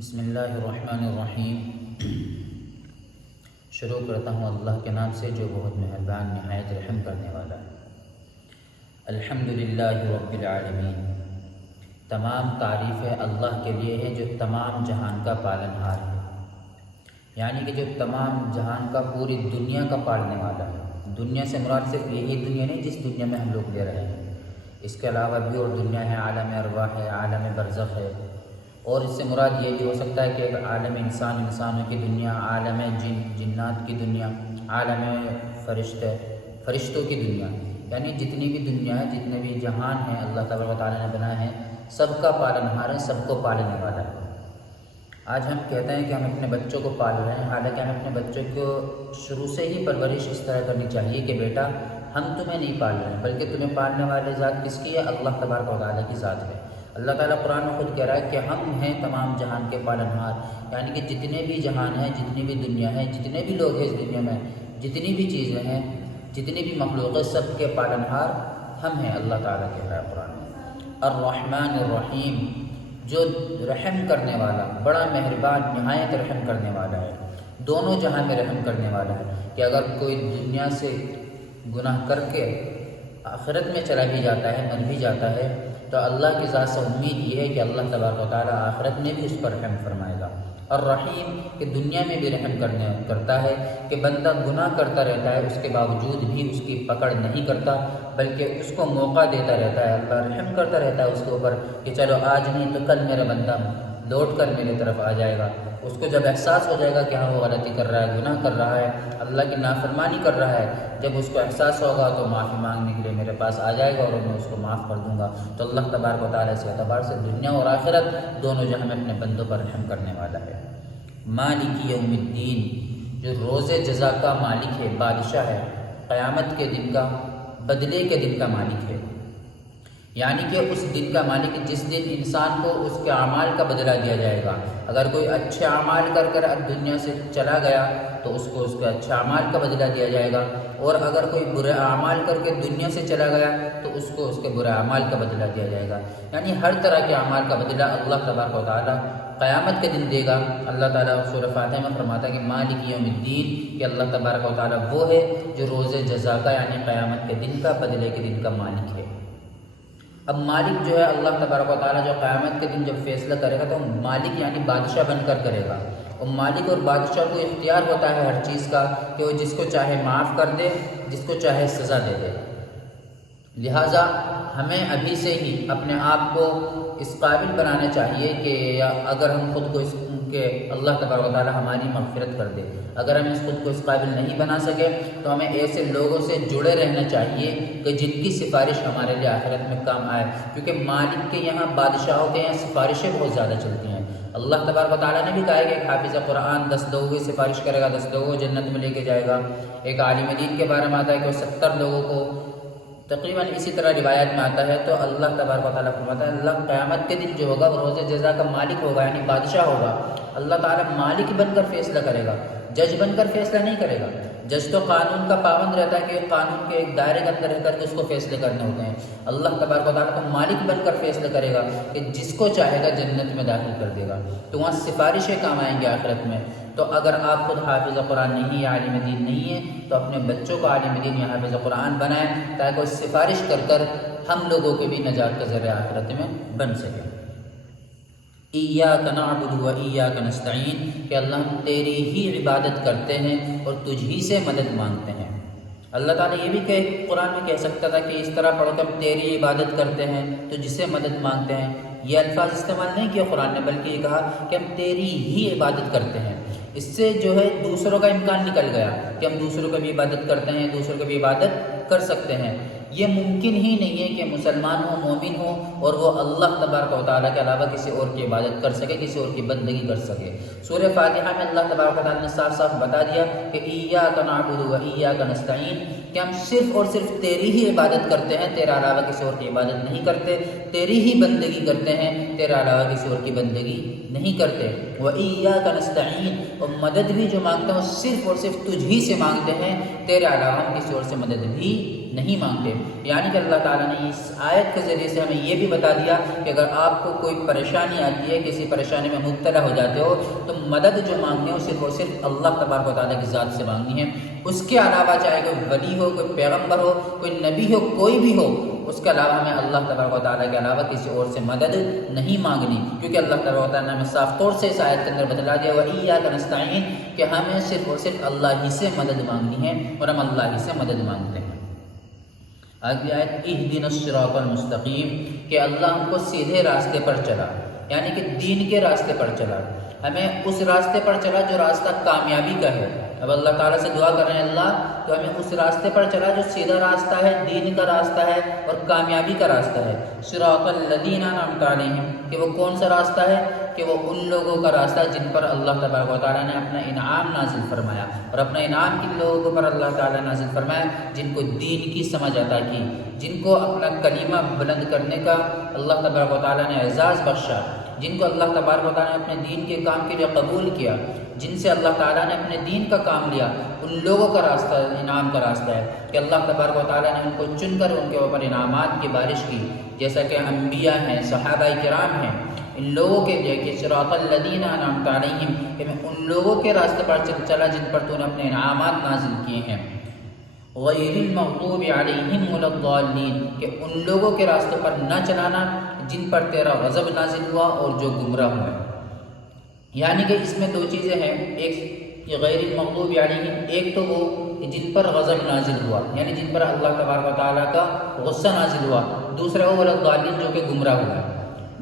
بسم اللہ الرحمن الرحیم۔ شروع کرتا ہوں اللہ کے نام سے جو بہت مہربان نہایت رحم کرنے والا ہے۔ الحمدللہ رب العالمین۔ تمام تعریفیں اللہ کے لیے ہیں جو تمام جہان کا پالن ہار ہے، یعنی کہ جو تمام جہان کا پوری دنیا کا پالنے والا ہے۔ دنیا سے مراد صرف یہی دنیا نہیں جس دنیا میں ہم لوگ لے رہے ہیں، اس کے علاوہ بھی اور دنیا ہے، عالم ارواح ہے، عالم برزخ ہے، اور اس سے مراد یہ بھی ہو سکتا ہے کہ ایک عالم انسانوں کی دنیا، عالم جنات کی دنیا، عالم فرشتوں کی دنیا، یعنی جتنی بھی دنیا ہے، جتنے بھی جہان ہیں اللہ تبارک و تعالیٰ نے بنائے ہیں، سب کا پالن ہار ہے، سب کو پالنے والا ہے۔ آج ہم کہتے ہیں کہ ہم اپنے بچوں کو پال رہے ہیں، حالانکہ ہمیں اپنے بچوں کو شروع سے ہی پرورش اس طرح کرنی چاہیے کہ بیٹا ہم تمہیں نہیں پال رہے ہیں، بلکہ تمہیں پالنے والے ذات کس کی ہے؟ اللہ تبارک و تعالیٰ کی ذات ہے۔ اللہ تعالیٰ قرآن میں خود کہہ رہا ہے کہ ہم ہیں تمام جہان کے پالنہار، یعنی کہ جتنے بھی جہان ہیں، جتنی بھی دنیا ہے، جتنے بھی لوگ ہیں اس دنیا میں، جتنی بھی چیزیں ہیں، جتنی بھی مخلوق ہے، سب کے پالنہار ہم ہیں، اللہ تعالیٰ کہہ رہا ہے قرآن میں۔ الرحمن الرحیم، جو رحم کرنے والا، بڑا مہربان نہایت رحم کرنے والا ہے، دونوں جہان میں رحم کرنے والا ہے کہ اگر کوئی دنیا سے گناہ کر کے آخرت میں چلا بھی جاتا ہے، مر بھی جاتا ہے، تو اللہ کی ذات سے امید یہ ہے کہ اللہ تبارک و تعالیٰ آخرت میں بھی اس پر رحم فرمائے گا۔ الرحیم کہ دنیا میں بھی رحم کرتا ہے کہ بندہ گناہ کرتا رہتا ہے، اس کے باوجود بھی اس کی پکڑ نہیں کرتا، بلکہ اس کو موقع دیتا رہتا ہے، اللہ رحم کرتا رہتا ہے اس کے اوپر کہ چلو آج نہیں تو کل میرا بندہ لوٹ کر میری طرف آ جائے گا۔ اس کو جب احساس ہو جائے گا کہ ہاں وہ غلطی کر رہا ہے، گناہ کر رہا ہے، اللہ کی نافرمانی کر رہا ہے، جب اس کو احساس ہوگا تو معافی مانگنے کے لیے میرے پاس آ جائے گا اور میں اس کو معاف کر دوں گا۔ تو اللہ تبارک و تعالیٰ سے اعتبار سے دنیا اور آخرت دونوں جہاں میں اپنے بندوں پر رحم کرنے والا ہے۔ مالک یوم الدین، جو روز جزا کا مالک ہے، بادشاہ ہے، قیامت کے دن کا، بدلے کے دن کا مالک ہے، یعنی کہ اس دن کا مالک جس دن انسان کو اس کے اعمال کا بدلہ دیا جائے گا۔ اگر کوئی اچھے اعمال کر دنیا سے چلا گیا تو اس کو اس کے اچھے اعمال کا بدلہ دیا جائے گا، اور اگر کوئی برے اعمال کر کے دنیا سے چلا گیا تو اس کو اس کے برے اعمال کا بدلہ دیا جائے گا، یعنی ہر طرح کے اعمال کا بدلہ اللہ تبارک و تعالیٰ قیامت کے دن دے گا۔ اللہ تعالیٰ سورہ فاتحہ میں فرماتا ہے کہ مالک یوم الدین، کہ اللہ تبارک و تعالیٰ وہ ہے جو روز جزا کا یعنی قیامت کے دن کا، بدلے کے دن کا مالک ہے۔ اب مالک جو ہے اللہ تبارک و تعالیٰ جو قیامت کے دن جب فیصلہ کرے گا تو مالک یعنی بادشاہ بن کر کرے گا، اور مالک اور بادشاہ کو اختیار ہوتا ہے ہر چیز کا کہ وہ جس کو چاہے معاف کر دے، جس کو چاہے سزا دے دے۔ لہٰذا ہمیں ابھی سے ہی اپنے آپ کو اس قابل بنانا چاہیے کہ اگر ہم خود کو کہ اللہ تبارک و تعالیٰ ہماری مغفرت کر دے، اگر ہم خود کو اس قابل نہیں بنا سکے تو ہمیں ایسے لوگوں سے جڑے رہنا چاہیے کہ جن کی سفارش ہمارے لیے آخرت میں کام آئے، کیونکہ مالک کے یہاں، بادشاہوں کے یہاں سفارشیں بہت زیادہ چلتی ہیں۔ اللہ تبارک و تعالیٰ نے بھی کہا ہے کہ ایک حافظ قرآن 10 لوگوں کی سفارش کرے گا، 10 لوگوں کو جنت میں لے کے جائے گا۔ ایک عالم دین کے بارے میں آتا ہے کہ وہ 70 لوگوں کو، تقریباً اسی طرح روایت میں آتا ہے۔ تو اللہ تبارک و تعالیٰ فرماتا ہے اللہ قیامت کے دن جو ہوگا وہ روز جزا کا مالک ہوگا، یعنی بادشاہ ہوگا۔ اللہ تعالیٰ مالک بن کر فیصلہ کرے گا، جج بن کر فیصلہ نہیں کرے گا۔ جج تو قانون کا پابند رہتا ہے کہ قانون کے ایک دائرے کے اندر رہ کر کے اس کو فیصلے کرنے ہوتے ہیں۔ اللہ تبارک و تعالیٰ تو مالک بن کر فیصلہ کرے گا کہ جس کو چاہے گا جنت میں داخل کر دے گا، تو وہاں سفارشیں کام آئیں گے آخرت میں۔ تو اگر آپ خود حافظ قرآن نہیں ہے، عالم دین نہیں ہے، تو اپنے بچوں کو عالم دین یا حافظ قرآن بنائیں تاکہ وہ سفارش کر ہم لوگوں کے بھی نجات کا ذریعہ آخرت میں بن سکے۔ ایاک نعبد و ایاک نستعین، کہ اللہ ہم تیری ہی عبادت کرتے ہیں اور تجھ ہی سے مدد مانگتے ہیں۔ اللہ تعالیٰ یہ بھی قرآن میں کہہ سکتا تھا کہ اس طرح پڑھو کہ ہم تیری عبادت کرتے ہیں، تجھ سے مدد مانگتے ہیں۔ یہ الفاظ استعمال نہیں کیا قرآن نے، بلکہ یہ کہا کہ ہم تیری ہی عبادت کرتے ہیں۔ اس سے جو ہے دوسروں کا امکان نکل گیا کہ ہم دوسروں کی بھی عبادت کرتے ہیں، دوسروں کی بھی عبادت کر سکتے ہیں۔ یہ ممکن ہی نہیں ہے کہ مسلمان ہو، مومن ہو، اور وہ اللہ تبارک و تعالیٰ کے علاوہ کسی اور کی عبادت کر سکے، کسی اور کی بندگی کر سکے۔ سورہ فاتحہ میں اللہ تبارک و تعالیٰ نے صاف صاف بتا دیا کہ ایاک نعبد و ایاک نستعین، کہ ہم صرف اور صرف تیری ہی عبادت کرتے ہیں، تیرے علاوہ کسی اور کی عبادت نہیں کرتے، تیری ہی بندگی کرتے ہیں، تیرے علاوہ کسی اور کی بندگی نہیں کرتے۔ وَإِيَّاكَ نَسْتَعِينُ، اور مدد بھی جو مانگتے ہیں وہ صرف اور صرف تجھ ہی سے مانگتے ہیں، تیرے علاوہ ہم کسی اور سے مدد بھی نہیں مانگتے۔ یعنی کہ اللہ تعالیٰ نے اس آیت کے ذریعے سے ہمیں یہ بھی بتا دیا کہ اگر آپ کو کوئی پریشانی آتی ہے، کسی پریشانی میں مبتلا ہو جاتے ہو، تو مدد جو مانگنے ہو صرف اور صرف اللہ تبارک و تعالیٰ کی ذات سے مانگنی ہے۔ اس کے علاوہ چاہے کوئی ولی ہو، کوئی پیغمبر ہو، کوئی نبی ہو، کوئی بھی ہو، اس کے علاوہ ہمیں اللہ تبارک و تعالیٰ کے علاوہ کسی اور سے مدد نہیں مانگنی، کیونکہ اللہ تبارک و تعالیٰ نے ہمیں صاف طور سے اس آیت کے اندر بتلا دیا وَإِيَّاكَ نَسْتَعِينُ کہ ہمیں صرف اور صرف اللہ ہی سے مدد مانگنی ہے، اور ہم اللہ ہی سے مدد مانگتے ہیں۔ آگے آیت اهْدِنَا الصِّرَاطَ الْمُسْتَقِيمَ کہ اللہ ہم کو سیدھے راستے پر چلا، یعنی کہ دین کے راستے پر چلا، ہمیں اس راستے پر چلا جو راستہ کامیابی کا ہے۔ اب اللہ تعالیٰ سے دعا کر رہے ہیں اللہ تو ہمیں اس راستے پر چلا جو سیدھا راستہ ہے، دین کا راستہ ہے اور کامیابی کا راستہ ہے۔ صراط الذین انعمت علیہم کہ وہ کون سا راستہ ہے؟ کہ وہ ان لوگوں کا راستہ جن پر اللہ تبارک و تعالیٰ نے اپنا انعام نازل فرمایا، اور اپنا انعام کن لوگوں پر اللہ تعالیٰ نے نازل فرمایا؟ جن کو دین کی سمجھ عطا کی، جن کو اپنا کلمہ بلند کرنے کا اللہ تبارک و تعالیٰ نے اعزاز بخشا، جن کو اللہ تبارک و تعالیٰ نے اپنے دین کے کام کے لیے قبول کیا، جن سے اللہ تعالیٰ نے اپنے دین کا کام لیا، ان لوگوں کا راستہ انعام کا راستہ ہے کہ اللہ تبارک و تعالیٰ نے ان کو چن کر ان کے اوپر انعامات کی بارش کی، جیسا کہ انبیاء ہیں، صحابہ کرام ہیں۔ ان لوگوں کے لیے کہ صراط الذین انعمت علیہم کہ میں ان لوگوں کے راستے پر چلا جن پر تو نے اپنے انعامات نازل کیے ہیں، غیر المغضوب علیہم ولا الضالین کہ ان لوگوں کے راستے پر نہ چلانا جن پر تیرا غضب نازل ہوا اور جو گمراہ ہوئے۔ یعنی کہ اس میں دو چیزیں ہیں، ایک یہ غیر المغضوب علیہم، ایک تو وہ جن پر غضب نازل ہوا یعنی جن پر اللہ تبارک و تعالیٰ کا غصہ نازل ہوا، دوسرا وہ ولا الضالین جو کہ گمراہ ہوئے۔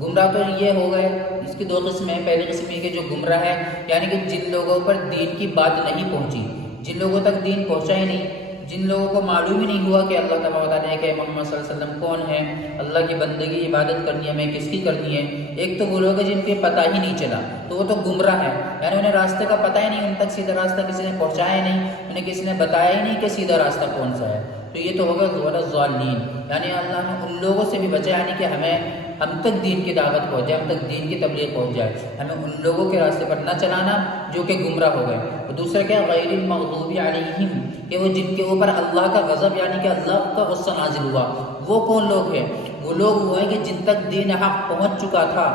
گمراہ تو یہ ہو گئے، اس کی دو قسمیں ہیں۔ پہلی قسم یہ کہ جو گمراہ ہے یعنی کہ جن لوگوں پر دین کی بات نہیں پہنچی، جن لوگوں تک دین پہنچا ہی نہیں، جن لوگوں کو معلوم ہی نہیں ہوا کہ اللہ تبارک و تعالیٰ کہ محمد صلی اللہ علیہ وسلم کون ہے، اللہ کی بندگی عبادت کرنی ہے، ہمیں کس کی کرنی ہے۔ ایک تو وہ لوگ ہیں جن کے پتہ ہی نہیں چلا، تو وہ تو گمراہ ہے، یعنی انہیں راستے کا پتہ ہی نہیں، ان تک سیدھا راستہ کسی نے پہنچایا ہی نہیں، انہیں کسی نے بتایا ہی نہیں کہ سیدھا راستہ کون سا ہے، تو یہ تو ہوگا ولا الضالین۔ یعنی اللہ نے ان لوگوں سے بھی بچا، یعنی کہ ہم تک دین کی دعوت پہنچ جائے، ہم تک دین کی تبلیغ پہنچ جائے، ہمیں ان لوگوں کے راستے پر نہ چلانا جو کہ گمراہ ہو گئے۔ اور دوسرا کیا؟ غیر المغضوب علیہم کہ وہ جن کے اوپر اللہ کا غضب یعنی کہ اللہ کا غصہ نازل ہوا۔ وہ کون لوگ ہیں؟ وہ لوگ وہ ہیں کہ جن تک دین حق پہنچ چکا تھا،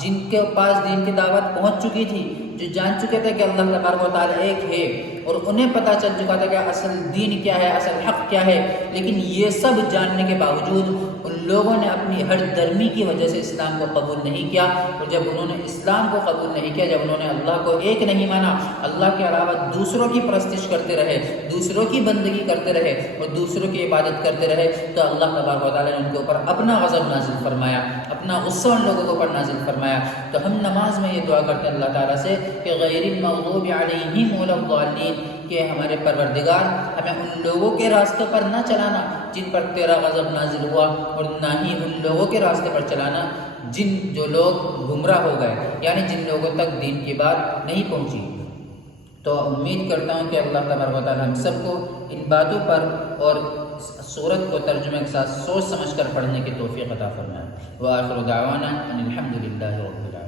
جن کے پاس دین کی دعوت پہنچ چکی تھی، جو جان چکے تھے کہ اللہ تبارک و تعالیٰ ایک ہے، اور انہیں پتہ چل چکا تھا کہ اصل دین کیا ہے، اصل حق کیا ہے، لیکن یہ سب جاننے کے باوجود ان لوگوں نے اپنی ہر درمی کی وجہ سے اسلام کو قبول نہیں کیا، اور جب انہوں نے اسلام کو قبول نہیں کیا، جب انہوں نے اللہ کو ایک نہیں مانا، اللہ کے علاوہ دوسروں کی پرستش کرتے رہے، دوسروں کی بندگی کرتے رہے اور دوسروں کی عبادت کرتے رہے، تو اللہ تبارک و تعالیٰ نے ان کے اوپر اپنا غضب نازل فرمایا، اپنا غصہ ان لوگوں کے اوپر نازل فرمایا۔ تو ہم نماز میں یہ دعا کرتے ہیں اللہ تعالیٰ سے کہ غیر المغضوب علیہم ولا الضالین کہ ہمارے پروردگار ہمیں ان لوگوں کے راستے پر نہ چلانا جن پر تیرا غضب نازل ہوا، اور نہ ہی ان لوگوں کے راستے پر چلانا جو لوگ گمراہ ہو گئے، یعنی جن لوگوں تک دین کی بات نہیں پہنچی۔ تو امید کرتا ہوں کہ اللہ تبارک و تعالی ہم سب کو ان باتوں پر اور سورت کو ترجمے کے ساتھ سوچ سمجھ کر پڑھنے کی توفیق عطا فرمائے۔ وآخر دعوانا ان الحمد للہ رب العالمین۔